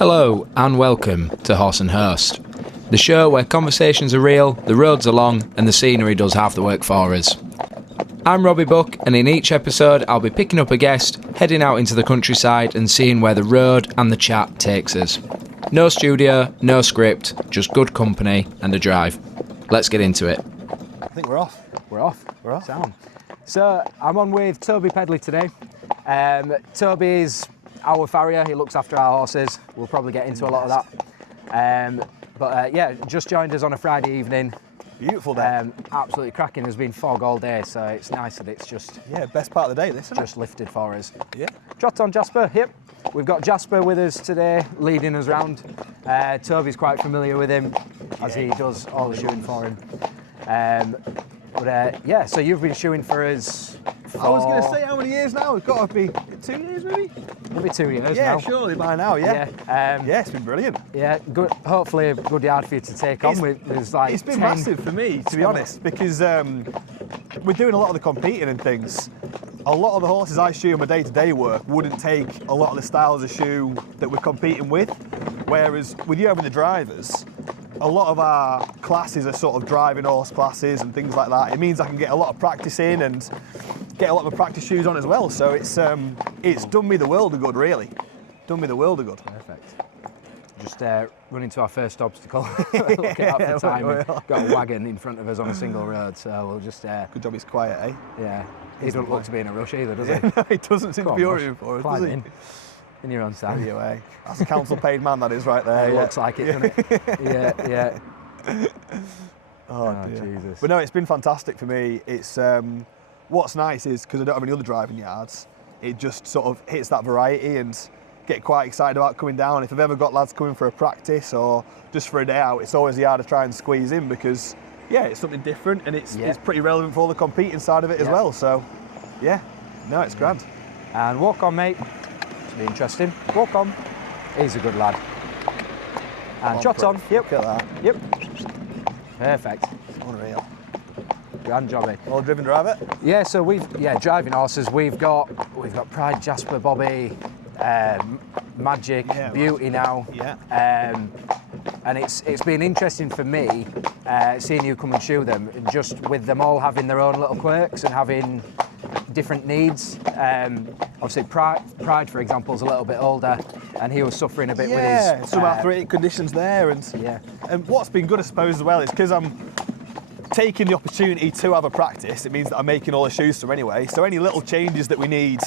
Hello and welcome to Horse and Host, the show where conversations are real, the roads are long and the scenery does half the work for us. I'm Robbie Buck, and in each episode I'll be picking up a guest, heading out into the countryside and seeing where the road and the chat takes us. No studio, no script, just good company and a drive. Let's get into it. I think we're off. We're off. Sound. So I'm on with Toby Pedley today. Toby's our farrier. He looks after our horses. We'll probably get into a lot of that. Just joined us on a Friday evening. Beautiful day. Absolutely cracking. There's been fog all day, so it's nice that it's just best part of the day. This just lifted for us. Yeah. Trot on, Jasper. Yep. We've got Jasper with us today, leading us round. Toby's quite familiar with him, as he does all the shoeing for him. So you've been shoeing for us. I was going to say how many years now? It's got to be 2 years, maybe. It'll be 2 years now. Yeah, surely by now. Yeah. It's been brilliant. Yeah, good. Hopefully, a good yard for you to take on. There's like it's been massive for me, to be honest, because we're doing a lot of the competing and things. A lot of the horses I shoe in my day-to-day work wouldn't take a lot of the styles of shoe that we're competing with. Whereas with you having the drivers, a lot of our classes are sort of driving horse classes and things like that. It means I can get a lot of practice in and get a lot of practice shoes on as well. So it's done me the world of good, really. Done me the world of good. Perfect. Just running to our first obstacle. Looking out for time. Got a wagon in front of us on a single road, so we'll just. Good job, he's quiet, eh? Yeah. He doesn't look to be in a rush either, does he? No, he doesn't seem to be hurrying for us, does he? In your own time. Anyway, that's a council-paid man, that is, right there. It looks like it, doesn't it? Yeah. Oh dear. Jesus. But no, it's been fantastic for me. It's what's nice is because I don't have any other driving yards, it just sort of hits that variety and get quite excited about coming down. If I've ever got lads coming for a practice or just for a day out, it's always the yard to try and squeeze in because it's something different and it's pretty relevant for all the competing side of it as well. So it's grand. And walk on, mate. Be interesting. Walk on. He's a good lad. And trot on. Yep. Look at that. Yep. Perfect. Unreal. Grand jobby. All driven driver? Yeah, so driving horses. We've got Pride, Jasper, Bobby, Magic, Beauty now. Yeah. And it's been interesting for me seeing you come and shoe them, just with them all having their own little quirks and having different needs. Obviously, Pride, for example, is a little bit older, and he was suffering a bit with his some arthritic conditions there, and what's been good, I suppose, as well, is because I'm taking the opportunity to have a practice. It means that I'm making all the shoes for anyway. So any little changes that we need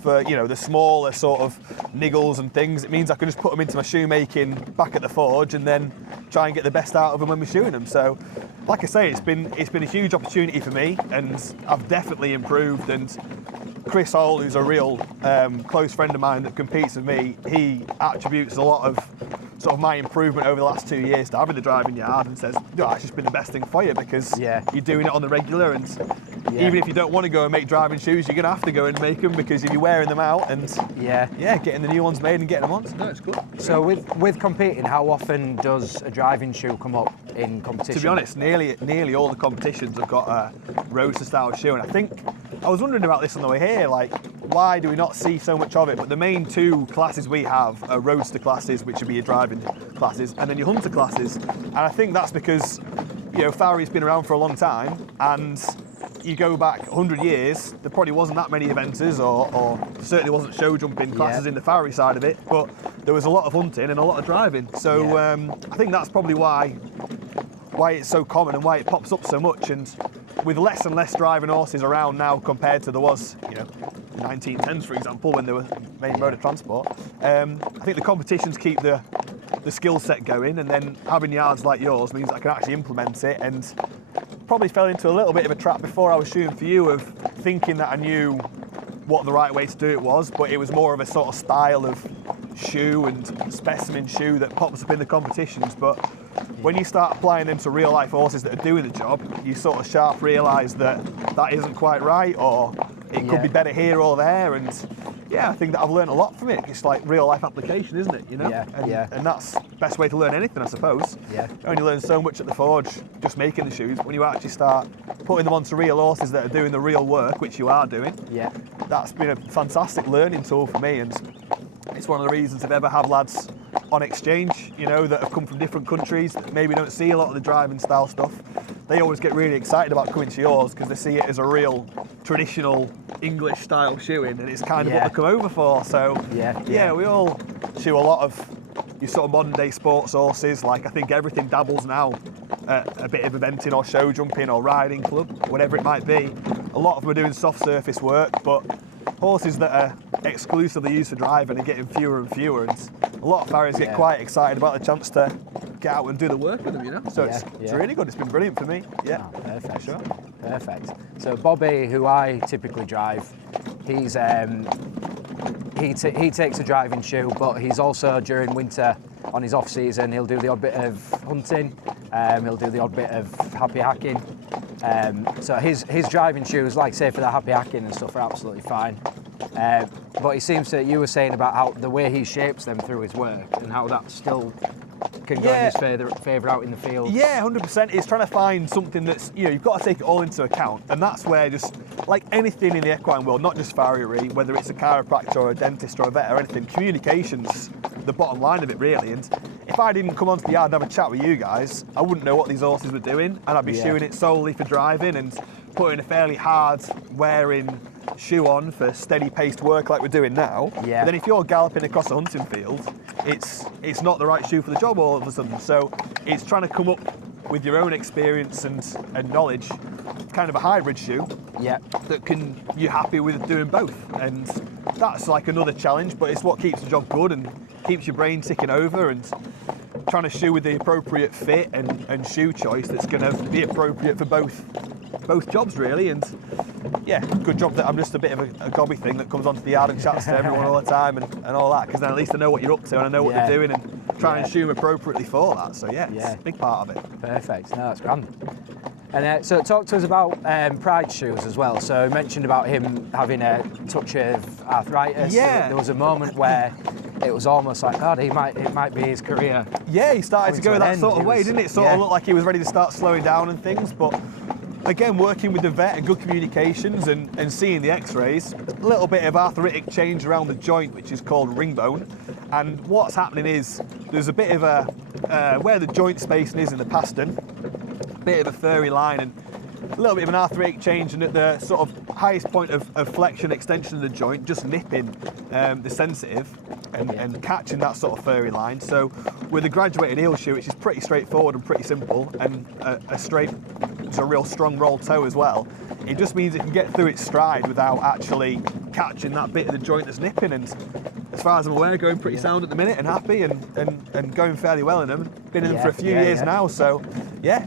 for the smaller sort of niggles and things, it means I can just put them into my shoemaking back at the forge and then try and get the best out of them when we're shoeing them. So, like I say, it's been a huge opportunity for me, and I've definitely improved. And Chris Hall, who's a real close friend of mine that competes with me, he attributes a lot of sort of my improvement over the last 2 years to having the driving yard, and says, it's just been the best thing for you because you're doing it on the regular, and even if you don't want to go and make driving shoes, you're going to have to go and make them because if you're wearing them out and getting the new ones made and getting them on. So, no, it's good. So with competing, how often does a driving shoe come up in competition? To be honest, nearly all the competitions have got a roadster style shoe, and I think I was wondering about this on the way here, like why do we not see so much of it? But the main two classes we have are roadster classes, which would be your driving classes, and then your hunter classes. And I think that's because Farrier's been around for a long time, and you go back 100 years, there probably wasn't that many eventers, or certainly wasn't show jumping classes in the Farrier side of it, but there was a lot of hunting and a lot of driving. So I think that's probably why it's so common and why it pops up so much. And with less and less driving horses around now compared to there was, 1910s, for example, when they were main mode of transport, I think the competitions keep the skill set going, and then having yards like yours means I can actually implement it. And probably fell into a little bit of a trap before I was shooting for you of thinking that I knew what the right way to do it was, but it was more of a sort of style of shoe and specimen shoe that pops up in the competitions. But when you start applying them to real life horses that are doing the job, you sort of sharp realise that isn't quite right, or it could be better here or there. And I think that I've learned a lot from it. It's like real life application, isn't it? And that's the best way to learn anything, I suppose. You only learn so much at the forge just making the shoes, but when you actually start putting them onto real horses that are doing the real work, which you are doing, that's been a fantastic learning tool for me. And it's one of the reasons if I ever have lads on exchange, you know, that have come from different countries that maybe don't see a lot of the driving style stuff. They always get really excited about coming to yours because they see it as a real traditional English style shoeing, and it's kind of what they come over for. So yeah, we all shoe a lot of your sort of modern day sports horses. Like I think everything dabbles now at a bit of eventing or show jumping or riding club, whatever it might be. A lot of them are doing soft surface work, but horses that are exclusively used for driving are getting fewer and fewer, and a lot of farriers get quite excited about the chance to get out and do the work with them, you know. So it's really good. It's been brilliant for me. Yeah, perfect. Sure. Perfect. So Bobby, who I typically drive, he's he takes a driving shoe, but he's also during winter on his off season he'll do the odd bit of hunting, he'll do the odd bit of happy hacking. So his driving shoes, like say for the happy hacking and stuff, are absolutely fine. But he seems to, you were saying about how the way he shapes them through his work and how that still can go in his favour out in the field. Yeah, 100%. It's trying to find something that's, you know, you've got to take it all into account, and that's where just like anything in the equine world, not just farriery, whether it's a chiropractor or a dentist or a vet or anything, communication's the bottom line of it really. And if I didn't come onto the yard and have a chat with you guys, I wouldn't know what these horses were doing, and I'd be shoeing it solely for driving and putting a fairly hard wearing shoe on for steady paced work like we're doing now. But then if you're galloping across a hunting field, it's not the right shoe for the job all of a sudden. So it's trying to come up with your own experience and knowledge, kind of a hybrid shoe that you're happy with doing both. And that's like another challenge, but it's what keeps the job good and keeps your brain ticking over, and trying to shoe with the appropriate fit and shoe choice that's going to be appropriate for both jobs really. And yeah, good job that I'm just a bit of a gobby thing that comes onto the yard and chats to everyone all the time and all that, because then at least I know what you're up to and I know what they're doing and try and shoe appropriately for that. So it's a big part of it. Perfect. No, that's grand. And so talk to us about Pride shoes as well. So you mentioned about him having a touch of arthritis. Yeah. There was a moment where it was almost like, God, it might be his career. Yeah, he started to go that sort of way, didn't it? Sort of looked like he was ready to start slowing down and things, but again, working with the vet and good communications and seeing the x-rays, a little bit of arthritic change around the joint, which is called ring bone. And what's happening is there's a bit of a, where the joint spacing is in the pastern, a bit of a furry line and a little bit of an arthritic change, and at the sort of highest point of flexion extension of the joint, just nipping the sensitive and catching that sort of furry line. So with a graduated heel shoe, which is pretty straightforward and pretty simple, and a straight, it's a real strong roll toe as well, it just means it can get through its stride without actually catching that bit of the joint that's nipping. And as far as I'm aware, going pretty sound at the minute and happy and going fairly well in them. Been in them for a few years now, so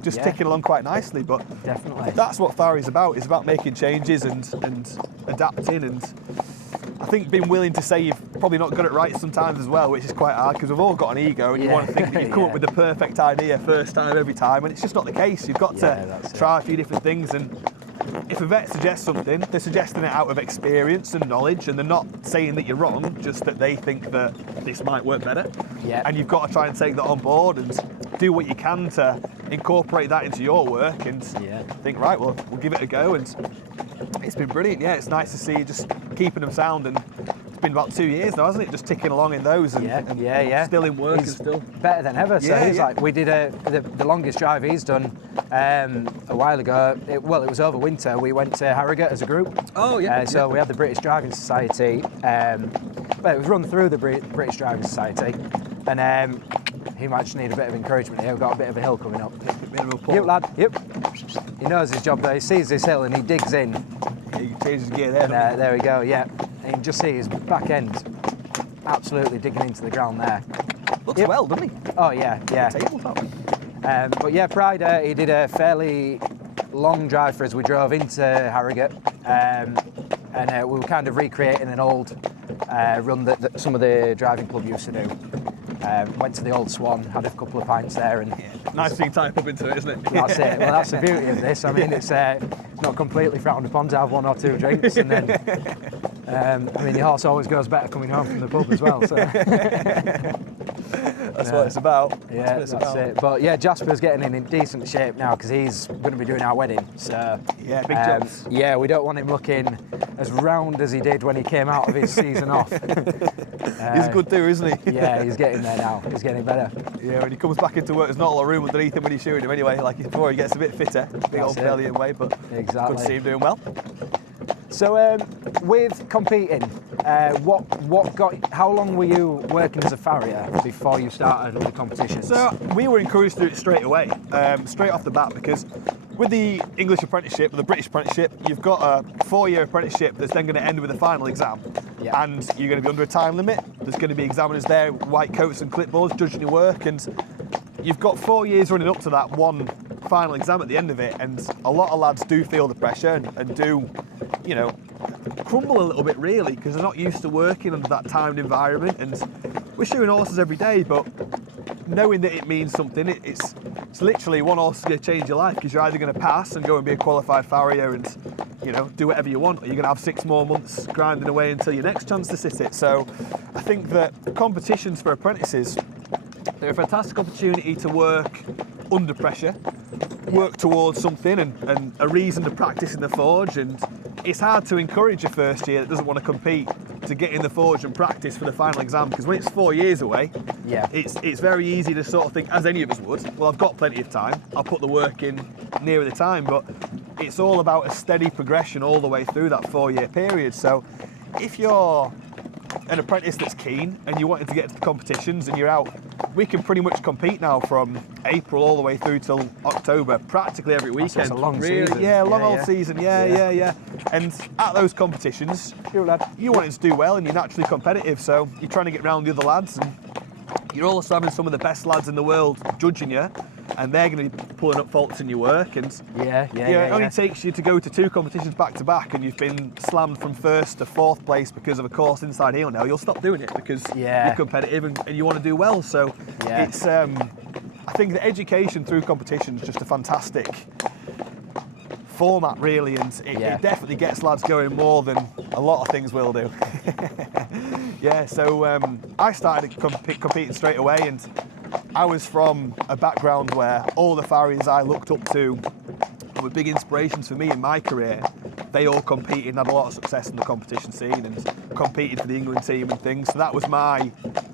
just ticking along quite nicely. But definitely, that's what Farrier's about. It's about making changes and adapting, and I think being willing to say you've probably not got it right sometimes as well, which is quite hard because we've all got an ego and you want to think that you've come up with the perfect idea first time every time, and it's just not the case. You've got to try a few different things, and if a vet suggests something, they're suggesting it out of experience and knowledge, and they're not saying that you're wrong, just that they think that this might work better. And you've got to try and take that on board and do what you can to incorporate that into your work and think, right, well, we'll give it a go. And it's been brilliant. Yeah, it's nice to see you just keeping them sound, and it's been about 2 years now, hasn't it? Just ticking along in those and still in work. He's and still better than ever. So he's like, we did the longest drive he's done a while ago. It was over winter. We went to Harrogate as a group. So we had the British Driving Society. It was run through the British Driving Society, and he might just need a bit of encouragement here. We've got a bit of a hill coming up. Yep, lad. Yep. He knows his job there. He sees this hill and he digs in. He changes gear there. And, there we go. Yeah. And you can just see his back end absolutely digging into the ground there. Looks well, doesn't he? Oh yeah. Tabletop. But Pride, he did a fairly long drive for us. We drove into Harrogate, and we were kind of recreating an old run that some of the driving club used to do. Went to the Old Swan, had a couple of pints there, and nice thing type up into it, isn't it? That's it. Well, that's the beauty of this. I mean, it's not completely frowned upon to have one or two drinks, and then I mean, the horse always goes better coming home from the pub as well. So. That's what it's about. Yeah, that's it. But yeah, Jasper's getting in decent shape now because he's going to be doing our wedding. So yeah, big jumps. Yeah, we don't want him looking as round as he did when he came out of his season off. He's good too, isn't he? Yeah, he's getting there now. He's getting better. Yeah, when he comes back into work, there's not a lot of room underneath him when he's shooting him anyway. Like before he gets a bit fitter, big old belly and weight, but exactly. Good to see him doing well. So with competing, how long were you working as a farrier before you started the competitions? So we were encouraged to do it straight away, straight off the bat, because with the English apprenticeship, or the British apprenticeship, you've got a 4-year apprenticeship that's then going to end with a final exam. Yeah. And you're going to be under a time limit. There's going to be examiners there, white coats and clipboards, judging your work, and you've got 4 years running up to that one final exam at the end of it, and a lot of lads do feel the pressure and do, you know, crumble a little bit really, because they're not used to working under that timed environment. And we're shoeing horses every day, but knowing that it means something, it's literally one horse is going to change your life, because you're either going to pass and go and be a qualified farrier and, you know, do whatever you want, or you're going to have 6 more months grinding away until your next chance to sit it. So I think that competitions for apprentices, they're a fantastic opportunity to work under pressure, work towards something and a reason to practice in the forge. And it's hard to encourage a first year that doesn't want to compete to get in the forge and practice for the final exam, because when it's 4 years away, yeah, it's very easy to sort of think, as any of us would, well, I've got plenty of time, I'll put the work in nearer the time. But it's all about a steady progression all the way through that 4-year period. So if you're an apprentice that's keen and you wanted to get to the competitions and you're out, we can pretty much compete now from April all the way through till October, practically every weekend. So it's a long season. Yeah, long old season. Yeah. And at those competitions, you want it to do well and you're naturally competitive, so you're trying to get around the other lads, and you're also having some of the best lads in the world judging you, and they're going to be pulling up faults in your work. And it only takes you to go to 2 competitions back to back and you've been slammed from 1st to 4th place because of a course inside heel now, you'll stop doing it because you're competitive and you want to do well. So it's I think the education through competition is just a fantastic format really, and it definitely gets lads going more than a lot of things will do. So I started competing straight away, and I was from a background where all the farriers I looked up to were big inspirations for me in my career. They all competed and had a lot of success in the competition scene and competed for the England team and things. So that was my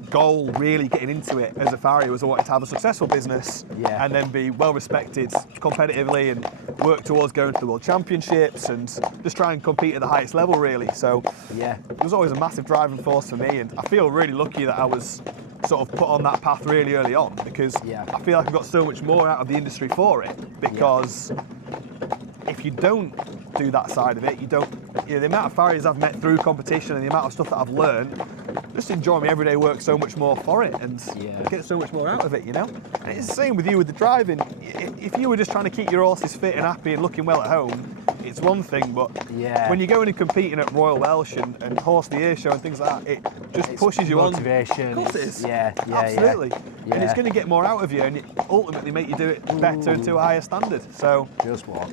goal really getting into it as a farrier, was I wanted to have a successful business and then be well respected competitively and work towards going to the World Championships and just try and compete at the highest level really. So it was always a massive driving force for me, and I feel really lucky that I was sort of put on that path really early on, because I feel like I've got so much more out of the industry for it, because if you don't do that side of it, you don't, the amount of farriers I've met through competition and the amount of stuff that I've learned, just enjoy my everyday work so much more for it and get so much more out of it, you know? And it's the same with you with the driving. If you were just trying to keep your horses fit and happy and looking well at home, it's one thing, but when you're going and competing at Royal Welsh and Horse of the Year show and things like that, it just pushes you motivation. On. Of course it is. Absolutely. And it's going to get more out of you and ultimately make you do it better and to a higher standard. So just walk.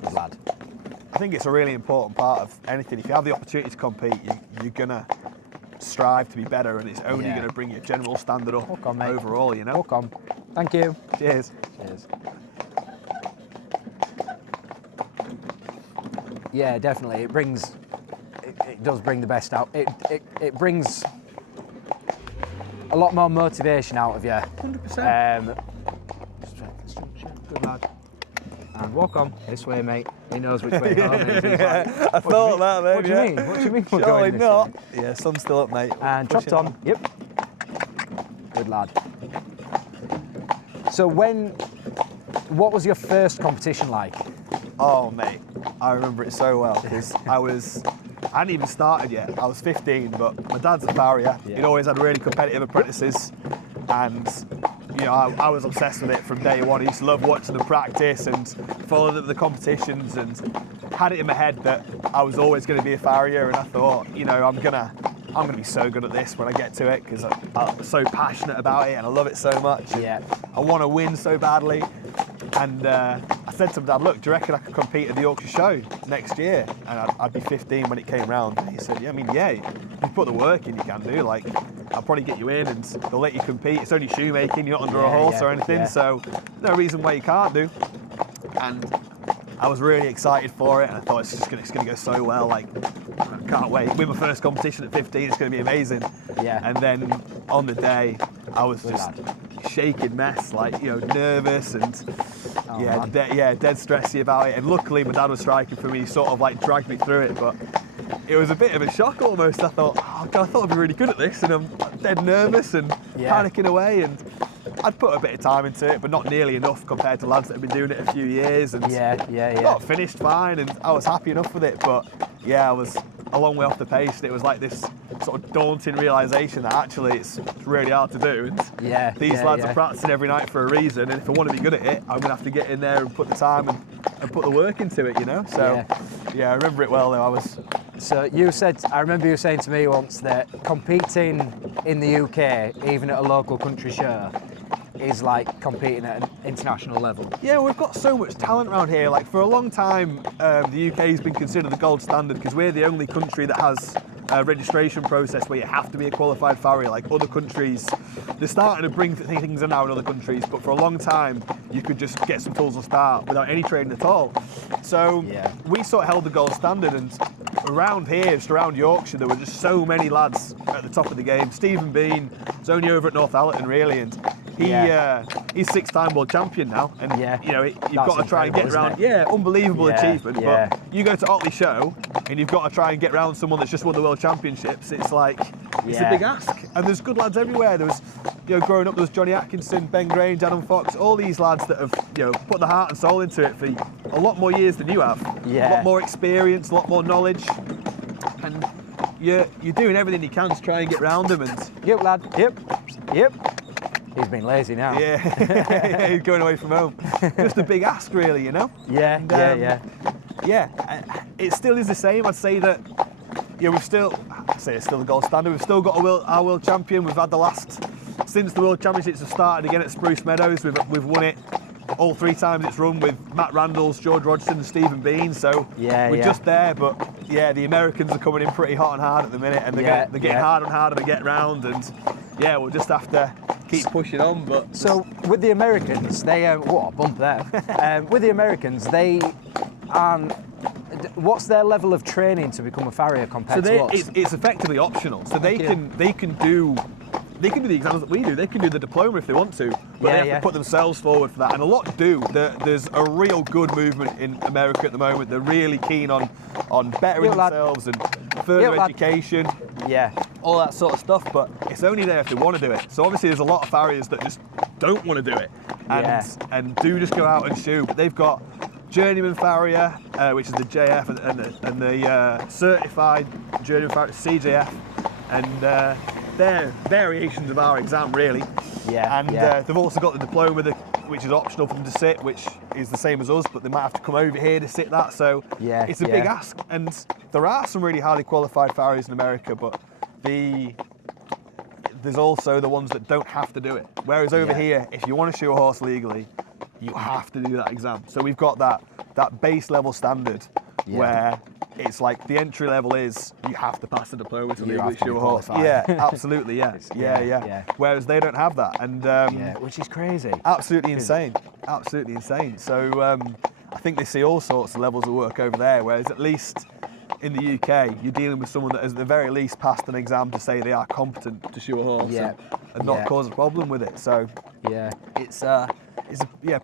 Good lad. I think it's a really important part of anything. If you have the opportunity to compete, you're going to strive to be better, and it's only going to bring your general standard up overall, you know? Walk on. Thank you. Cheers. Yeah, definitely. It does bring the best out. It brings a lot more motivation out of you. 100%. Good lad. And walk on this way, mate. He knows which way home is. I thought that, mate. What do you mean? What do you mean? We're Surely going not. This way? Yeah, sun's still up, mate. And chopped on. Yep. Good lad. So what was your first competition like? Oh, mate, I remember it so well, because I hadn't even started yet. I was 15, but my dad's a farrier. He'd always had really competitive apprentices, and you know, I was obsessed with it from day one. I used to love watching them practice and following the competitions, and had it in my head that I was always going to be a farrier. And I thought, you know, I'm gonna be so good at this when I get to it, because I'm so passionate about it and I love it so much. I want to win so badly. And I said to him, Dad, look, do you reckon I could compete at the Yorkshire Show next year? And I'd be 15 when it came round. And he said, yeah, I mean, yeah, you put the work in, you can do. Like, I'll probably get you in and they'll let you compete. It's only shoemaking, you're not under a horse or anything, so no reason why you can't do. And I was really excited for it, and I thought it's going to go so well. Like, I can't wait. Win my first competition at 15, it's going to be amazing. Yeah. And then on the day, I was just shaking mess, like, nervous and dead stressy about it. And luckily, my dad was striking for me. He sort of like dragged me through it, but it was a bit of a shock almost. I thought I'd be really good at this, and I'm dead nervous and panicking away. And I'd put a bit of time into it, but not nearly enough compared to lads that have been doing it a few years. And I got finished fine, and I was happy enough with it. But yeah, I was a long way off the pace, and it was like this sort of daunting realisation that actually it's really hard to do. And these lads are practicing every night for a reason, and if I want to be good at it, I'm going to have to get in there and put the time and put the work into it, So I remember it well though. So I remember you saying to me once that competing in the UK, even at a local country show, is like competing at an international level. Yeah, we've got so much talent around here. Like, for a long time, the UK has been considered the gold standard because we're the only country that has a registration process where you have to be a qualified farrier. Like other countries, they're starting to bring things in now in other countries, but for a long time, you could just get some tools and start without any training at all. So we sort of held the gold standard, and around here, just around Yorkshire, there were just so many lads at the top of the game. Stephen Bean is only over at Northallerton, really, and he's 6-time world champion now, and you've got to try and get around. Yeah, unbelievable achievement. But you go to Otley Show, and you've got to try and get around someone that's just won the world championships. It's like it's a big ask, and there's good lads everywhere. There was, growing up, there was Johnny Atkinson, Ben Grange, Adam Fox, all these lads that have put the heart and soul into it for a lot more years than you have. A lot more experience, a lot more knowledge, and you're doing everything you can to try and get round them. And yep, lad. Yep. He's been lazy now. Yeah, he's going away from home. Just a big ask, really, Yeah. It still is the same. I'd say that, it's still the gold standard. We've still got our world champion. We've had since the World Championships have started again at Spruce Meadows. We've won it all 3 times it's run with Matt Randalls, George Rogerson and Stephen Bean. So we're just there. But the Americans are coming in pretty hot and hard at the minute, and they're getting harder and harder to get round. And we'll just have to keep pushing on. But so with the Americans, they what a bump there. With the Americans, they what's their level of training to become a farrier compared to us? It's effectively optional. So they can do the exams that we do. They can do the diploma if they want to, but they have to put themselves forward for that. And a lot do. There's a real good movement in America at the moment. They're really keen on bettering themselves and further education. All that sort of stuff, but it's only there if they want to do it. So obviously there's a lot of farriers that just don't want to do it and do just go out and shoot. But they've got Journeyman Farrier, which is the JF, and the Certified Journeyman Farrier, CJF, and they're variations of our exam, really. They've also got the diploma, which is optional for them to sit, which is the same as us, but they might have to come over here to sit that. So it's a big ask, and there are some really highly qualified farriers in America, but there's also the ones that don't have to do it. Whereas over here, if you want to shoot a horse legally, you have to do that exam. So we've got that base level standard where it's like the entry level is you have to pass the diploma to legally shoot a horse. Yeah, absolutely, yeah. Whereas they don't have that, and which is crazy. Absolutely insane. So I think they see all sorts of levels of work over there, whereas at least in the UK, you're dealing with someone that has at the very least passed an exam to say they are competent to shoe a horse and not cause a problem with it. So it's a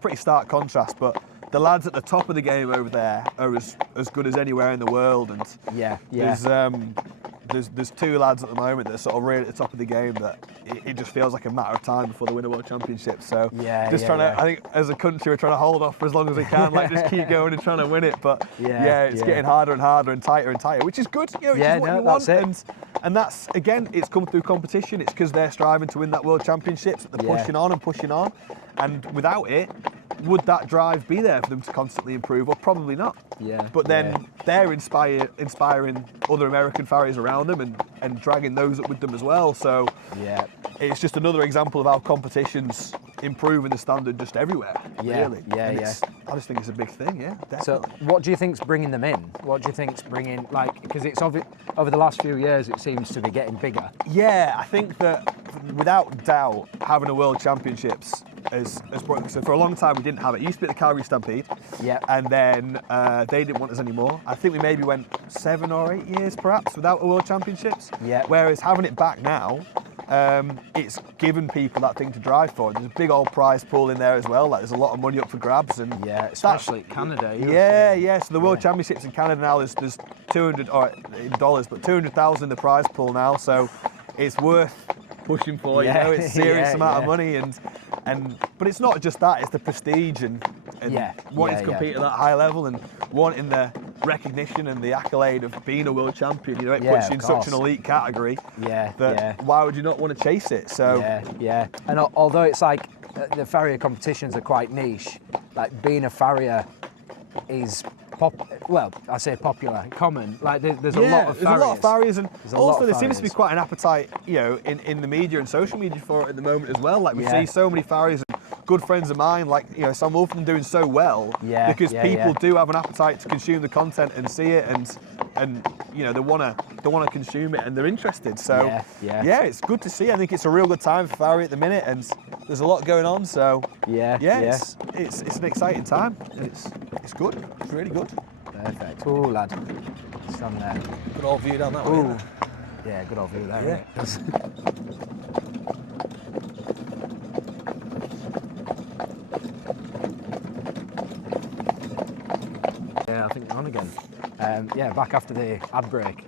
pretty stark contrast, but the lads at the top of the game over there are as good as anywhere in the world, and there's two lads at the moment that are sort of really at the top of the game that it just feels like a matter of time before they win a world championship. So I think as a country we're trying to hold off for as long as we can, like just keep going and trying to win it. But it's getting harder and harder and tighter, which is good. Which is what you want. That's it. And that's, again, it's come through competition. It's because they're striving to win that world championships, that they're pushing on. And without it, would that drive be there for them to constantly improve? Well, probably not. But then they're inspiring other American farriers around them and dragging those up with them as well. So it's just another example of how competitions improving the standard just everywhere. Yeah, really. yeah, And yeah. I just think it's a big thing. Yeah, So, definitely. what do you think's bringing them in? What do you think's bringing, like, because it's over the last few years, it seems to be getting bigger. Yeah, I think that without doubt, having a World Championships has brought. So for a long time we didn't have it. It used to be at the Calgary Stampede. Yeah. And then they didn't want us anymore. I think we maybe went 7 or 8 years perhaps without a World Championships. Yeah. Whereas having it back now, it's given people that thing to drive for. There's a big old prize pool in there as well. Like there's a lot of money up for grabs, and Yeah, especially Canada. yeah. So the World Championships in Canada now, there's 200 or in dollars, but 200,000 in the prize pool now. So it's worth pushing for. Yeah, You know, it's a serious yeah, amount yeah. of money, but it's not just that. It's the prestige and Yeah, wanting yeah, to compete at that high level and wanting the recognition and the accolade of being a world champion. You know, it Yeah, puts you in of such an course. elite category. Yeah, That yeah. why would you not want to chase it? So Yeah. And although it's like the Farrier competitions are quite niche, like being a Farrier is I say popular, common. Like there's a lot of Farriers. there's a lot of Farriers, and There's a lot also of there seems to be Farriers. quite an appetite, you know, in the media and social media for it at the moment as well. Like we Yeah. see so many Farriers, and good friends of mine, like Sam Wolfman doing so well, Yeah, because yeah, people yeah. do have an appetite to consume the content and see it, and they wanna consume it and they're interested. So Yeah. it's good to see. I think it's a real good time for Farrier at the minute, and there's a lot going on. So Yeah. it's an exciting time. And it's good. It's really good. Perfect. Oh, lad. Stand there. Good old view down that way. Ooh. isn't it? Yeah, good old view there. Yeah. Isn't it? Yeah, I think we're on again. Yeah, back after the ad break.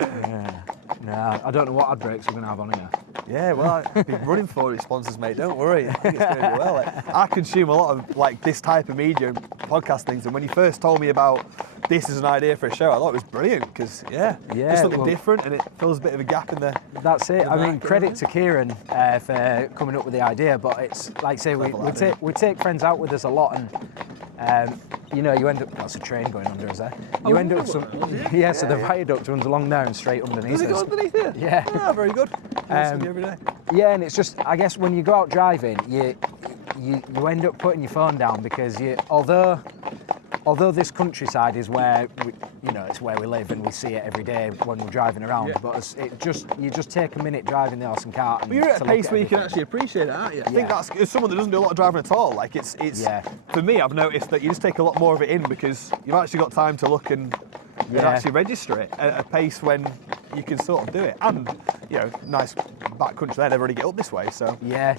Yeah. No, I don't know what ad breaks we're going to have on here. Yeah, well, I've been running for it, sponsors, mate. Don't worry. I think it's going to do well. I consume a lot of like this type of media and podcast things, and when you first told me about this as an idea for a show, I thought it was brilliant because just something different, and it fills a bit of a gap in the. That's it. I mean, market, credit isn't to Kieran for coming up with the idea, but it's like I say, we take friends out with us a lot, and you end up. That's a train going under us there. You end up so the viaduct runs along there and straight underneath Does it go us. underneath here? Yeah. Ah, very good. Every day. Yeah, and it's just, I guess, when you go out driving, you end up putting your phone down because although this countryside is where it's where we live and we see it every day when we're driving around, Yeah. but you just take a minute driving the horse and cart. But you're at a pace where you can actually appreciate it, aren't you? I think that's as someone that doesn't do a lot of driving at all. Like it's for me, I've noticed that you just take a lot more of it in because you've actually got time to look and actually register it at a pace when you can sort of do it. And nice back country there, never really get up this way, so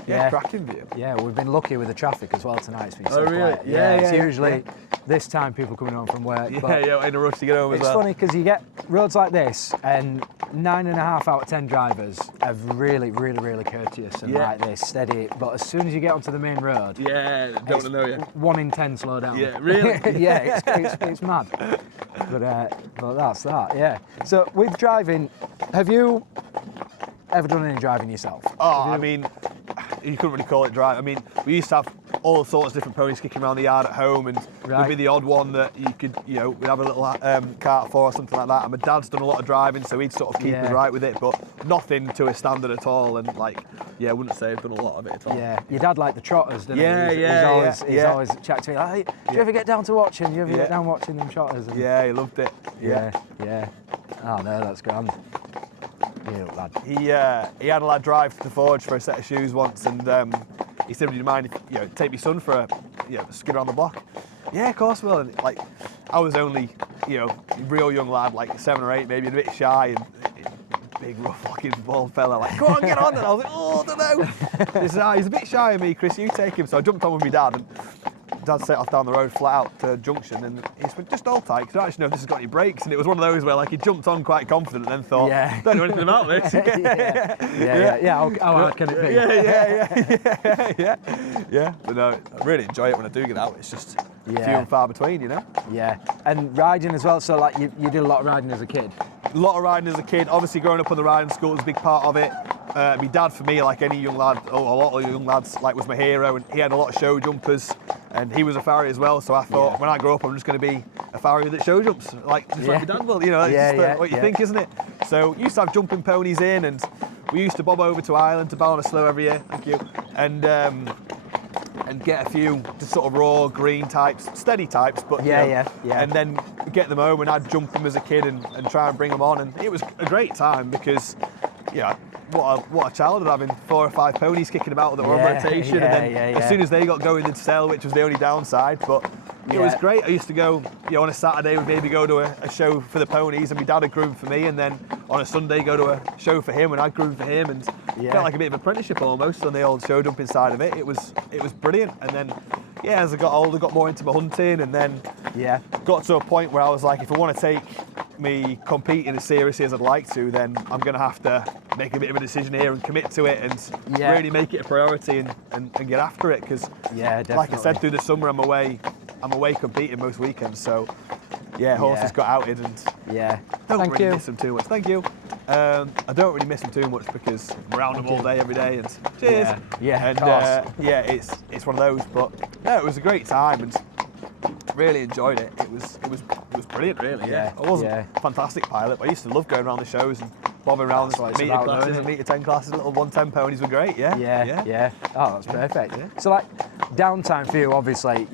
cracking view. Yeah, we've been lucky with the traffic as well tonight. It's been so really? quiet. Yeah, it's yeah, usually this time people coming home from work. But In a rush to get home as it's well. funny because you get roads like this, and 9.5 out of 10 drivers are really, really, really courteous and like this, steady. But as soon as you get onto the main road, Yeah, don't want to know you. 1 in 10 slow down. Yeah, really? Yeah, it's mad. But that's that. Yeah. So with driving, have you ever done any driving yourself? Oh, I mean, you couldn't really call it drive. I mean, we used to have all sorts of different ponies kicking around the yard at home, and there'd be the odd one that you could, we'd have a little cart for or something like that. And my dad's done a lot of driving, so he'd sort of keep us right with it, but nothing to a standard at all. And I wouldn't say I've done a lot of it at all. Yeah, your dad liked the trotters, didn't he? He's always chatted to me, like, hey, do you ever get down to watching? Do you ever get down watching them trotters? And Yeah, he loved it. yeah. Oh no, that's grand. Yeah, lad. He had a lad drive to the forge for a set of shoes once, and he said, "Would you mind if take my son for a skid around the block?" Yeah, of course, will. And I was only a real young lad, like 7 or 8, maybe a bit shy, and big rough fucking bald fella, like, "Go on, get on!" And I was like, "Oh, I don't know." He said, "He's a bit shy of me, Chris. You take him." So I jumped on with my dad, and Dad set off down the road flat out to junction, and he said, "Just hold tight, because I don't actually know if this has got any brakes." And it was one of those where he jumped on quite confident, and then thought, "Don't know anything about this." How hard can it be? Yeah. But no, I really enjoy it when I do get out. It's just few and far between, Yeah, and riding as well. So you did a lot of riding as a kid. A lot of riding as a kid. Obviously, growing up on the riding school was a big part of it. My dad, for me, like any young lad, a lot of young lads, was my hero, and he had a lot of show jumpers, and he was a farrier as well. So I thought, when I grow up, I'm just going to be a farrier that show jumps, like my dad will. That's what you think, isn't it? So used to have jumping ponies in, and we used to bob over to Ireland to Ballinasloe every year. Thank you. And get a few just sort of raw green types, steady types, but yeah. And then get them home, and I'd jump them as a kid and try and bring them on, and it was a great time because, what a child of having 4 or 5 ponies kicking about that were on rotation, and then as soon as they got going, they'd sell, which was the only downside, but it was great. I used to go, on a Saturday, we'd maybe go to a show for the ponies, and my dad had groomed for me, and then on a Sunday go to a show for him, and I'd groom for him, and felt like a bit of apprenticeship almost on the old show jumping side of it. It was brilliant, and then as I got older, got more into my hunting, and then got to a point where I was like, if I want to take me competing as seriously as I'd like to, then I'm going to have to make a bit of a decision here and commit to it and really make it a priority and get after it, because like I said, through the summer I'm away competing most weekends, so horses got outed, and don't really miss them too much. Thank you. I don't really miss them too much because I'm around them all day, every day, and cheers. It's one of those, but it was a great time and really enjoyed it. It was brilliant, really. I wasn't a fantastic pilot, but I used to love going around the shows and bobbing around the meter classes and meter 10 classes. Little 110 ponies were great. Oh, that's perfect. So like downtime for you, obviously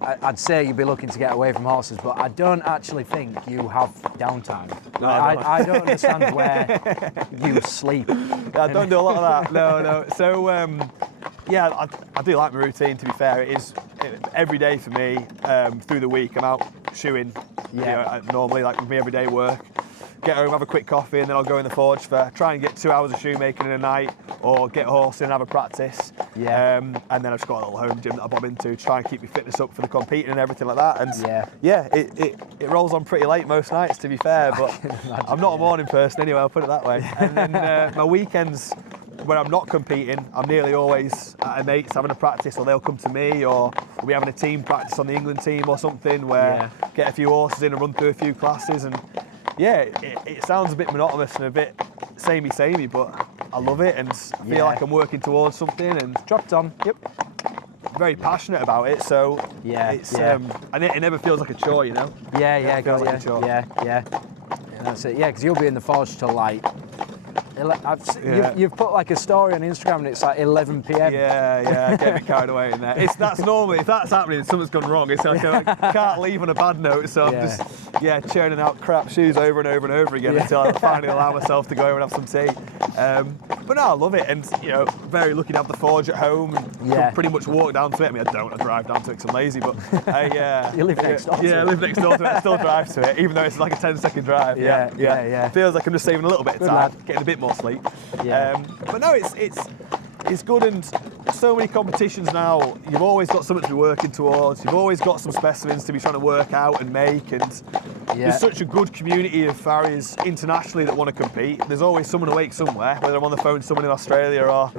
I'd say you'll be looking to get away from horses, but I don't actually think you have downtime. I don't understand where you sleep. I don't do a lot of that. No. So I do like my routine, to be fair. It is every day for me. Through the week I'm out shoeing, normally, like with me everyday work. Get home, have a quick coffee, and then I'll go in the forge for try and get 2 hours of shoemaking in a night, or get a horse in and have a practice. And then I've just got a little home gym that I bob into, try and keep my fitness up for the competing and everything like that. And it rolls on pretty late most nights, to be fair, but I'm not a morning person anyway, I'll put it that way. And then my weekends, when I'm not competing, I'm nearly always at a mate's having a practice, or they'll come to me, or we'll be having a team practice on the England team or something, where get a few horses in and run through a few classes. And it sounds a bit monotonous and a bit samey, but I love it, and I feel like I'm working towards something, and dropped on. I'm very passionate about it, so it's and it never feels like a chore, you know. Like a chore. That's it. Because you'll be in the forge till like. You've put like a story on Instagram and it's like 11 p.m. I get a bit carried away in there. That's normally, if that's happening, something's gone wrong. It's like I can't leave on a bad note, so I'm just churning out crap shoes over and over and over again until I finally allow myself to go over and have some tea. But no, I love it, and very lucky to have the forge at home, and can pretty much walk down to it. I mean, I drive down to it because I'm lazy, but you live next door to it. I live next door to it. I still drive to it, even though it's like a 10-second drive. Feels like I'm just saving a little bit of time, getting a bit more sleep. But no, it's good, and so many competitions now. You've always got something to be working towards. You've always got some specimens to be trying to work out and make, and there's such a good community of farriers internationally that want to compete. There's always someone awake somewhere, whether I'm on the phone to someone in Australia or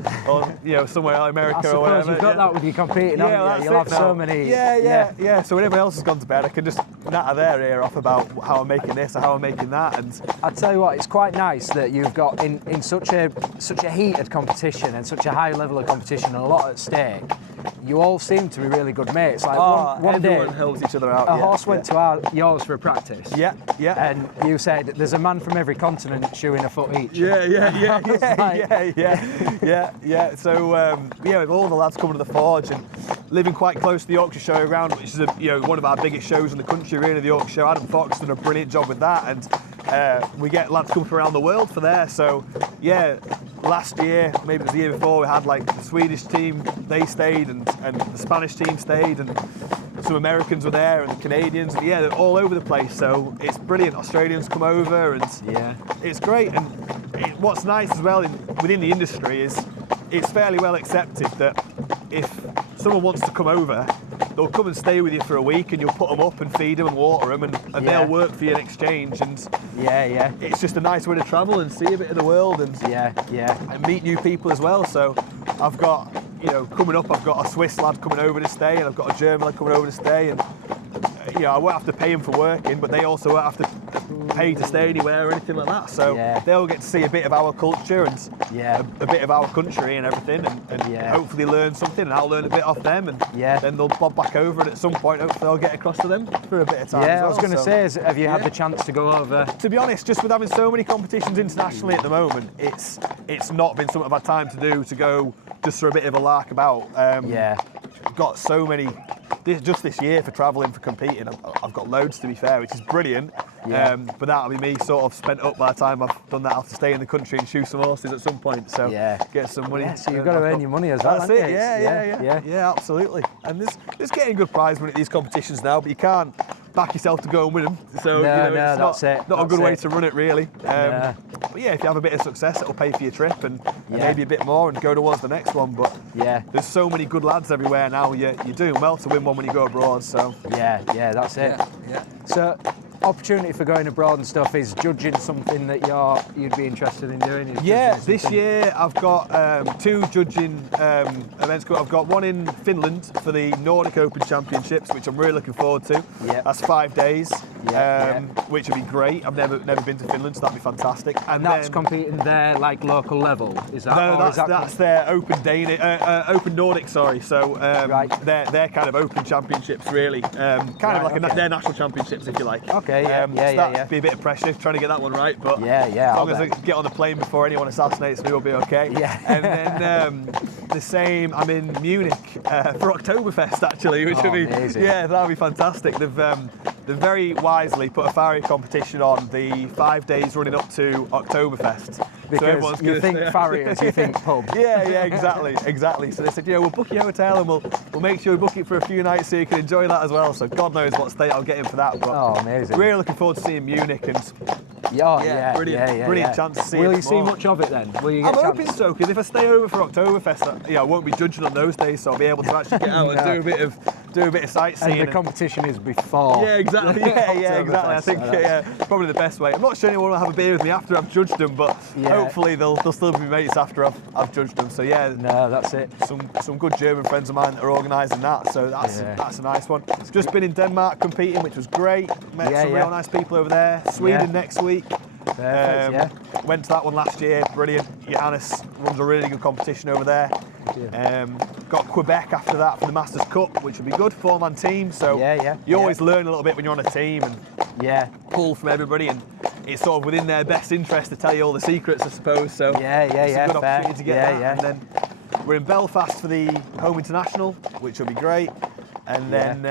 somewhere in America or whatever. You've got that with your competing, haven't you? You'll have so many. So when everyone else has gone to bed, I can just natter their ear off about how I'm making this or how I'm making that. And I tell you what, it's quite nice that you've got in such a heated competition and such a high level of competition and a lot at stake. You all seem to be really good mates. Like one day, everyone helps each other out. A horse went to yours for a practice. And you said there's a man from every continent shoeing a foot each. So with all the lads coming to the forge and living quite close to the Yorkshire Show Ground, which is one of our biggest shows in the country, really. The Yorkshire Show. Adam Fox done a brilliant job with that, and we get lads coming from around the world for there. So last year, maybe it was the year before, we had like the Swedish team, they stayed, and the Spanish team stayed, and some Americans were there, and the Canadians, and they're all over the place. So it's brilliant. Australians come over, and it's great. And what's nice as well within the industry is it's fairly well accepted that if someone wants to come over, they'll come and stay with you for a week, and you'll put them up and feed them and water them, and they'll work for you in exchange. And it's just a nice way to travel and see a bit of the world, and meet new people as well. So I've got coming up, I've got a Swiss lad coming over to stay, and I've got a German lad coming over to stay, and I won't have to pay him for working, but they also won't have to pay to stay anywhere or anything like that. So they'll get to see a bit of our culture and a bit of our country and everything, and hopefully learn something, and I'll learn a bit off them, and then they'll bob back over, and at some point hopefully I'll get across to them for a bit of time. I was going to say, have you had the chance to go over? To be honest, just with having so many competitions internationally at the moment, it's not been something I've had time to do, to go just for a bit of a lark about. Got so many just this year for travelling, for competing. I've got loads, to be fair, which is brilliant. But that'll be me sort of spent up by the time I've done that. I'll have to stay in the country and shoe some horses at some point. So get some money. So you've got to earn your money as well. That's it. Yeah, absolutely. And there's getting good prize money at these competitions now, but you can't back yourself to go and win them. So it's not a good way to run it, really. But if you have a bit of success, it'll pay for your trip and maybe a bit more and go towards the next one. But there's so many good lads everywhere now. You're doing well to win one when you go abroad. So that's it. So opportunity for going abroad and stuff, is judging something that you'd be interested in doing? This year I've got 2 judging events. I've got one in Finland for the Nordic Open Championships, which I'm really looking forward to. That's 5 days, which would be great. I've never been to Finland, so that'd be fantastic. And that's competing there, like local level, is that? No, that's their Open Nordic. Sorry, so they're kind of Open Championships, really, kind of like their national championships, if you like. Okay. That'd be a bit of pressure trying to get that one right, but as long as I get on the plane before anyone assassinates me, we'll be okay. And then the same, I'm in Munich for Oktoberfest, actually, which would be amazing. that'll be fantastic. They've very wisely put a Farrier competition on the 5 days running up to Oktoberfest. Because so you think Farriers, you think pub. Exactly. So they said, we'll book your hotel and we'll make sure we book it for a few nights so you can enjoy that as well. So God knows what state I'll get in for that. But amazing. Really looking forward to seeing Munich and brilliant chance to see it. Will you see much of it then? I'm hoping so, because if I stay over for Oktoberfest, I won't be judging on those days, so I'll be able to actually get out and do a bit of sightseeing. And the competition is before. Exactly. I think probably the best way. I'm not sure anyone will have a beer with me after I've judged them, but hopefully they'll still be mates after I've judged them. So that's it. Some good German friends of mine that are organising that, so that's a nice one. Just been in Denmark competing, which was great. Met some real nice people over there. Sweden next week. Perfect, Went to that one last year, brilliant. Johannes runs a really good competition over there. Got Quebec after that for the Masters Cup, which would be good, 4-man team. So you always learn a little bit when you're on a team and pull from everybody, and it's sort of within their best interest to tell you all the secrets, I suppose. So it's a good opportunity to get that. And then we're in Belfast for the Home International, which will be great. And then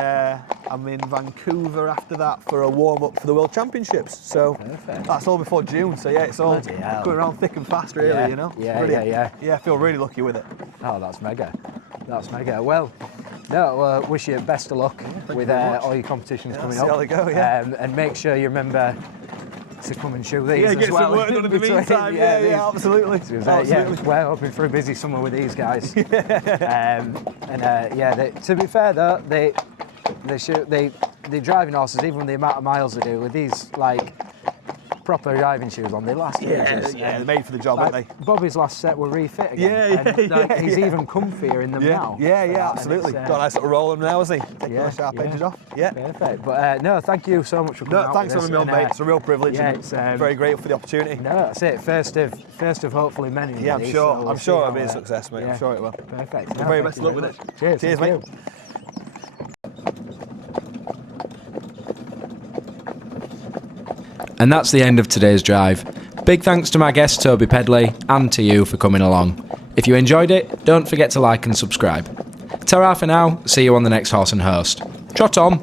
I'm in Vancouver after that for a warm-up for the World Championships. So that's all before June. So it's all going around thick and fast, really, you know? Yeah, I feel really lucky with it. Oh, that's mega. Well, wish you best of luck with all your competitions coming up. See how they go, and make sure you remember to come and show these as get well. Some work done in the meantime. Absolutely. We're hoping for a busy summer with these guys. To be fair though, they driving horses, even the amount of miles they do with these proper driving shoes on, they last ages. They're made for the job, aren't they? Bobby's last set were refit again. He's even comfier in them now. Absolutely. Got a nice little roll on now, hasn't he? Take those sharp edges off. Perfect. But thank you so much for coming out. Thanks for having me on, mate. It's a real privilege. It's very grateful for the opportunity. No, that's it. First of hopefully many. Yeah, I'm sure it'll be a success, mate. I'm sure it will. Perfect. Very best of luck with it. Cheers, mate. And that's the end of today's drive. Big thanks to my guest Toby Pedley and to you for coming along. If you enjoyed it, don't forget to like and subscribe. Ta-ra for now, see you on the next Horse and Host. Trot on!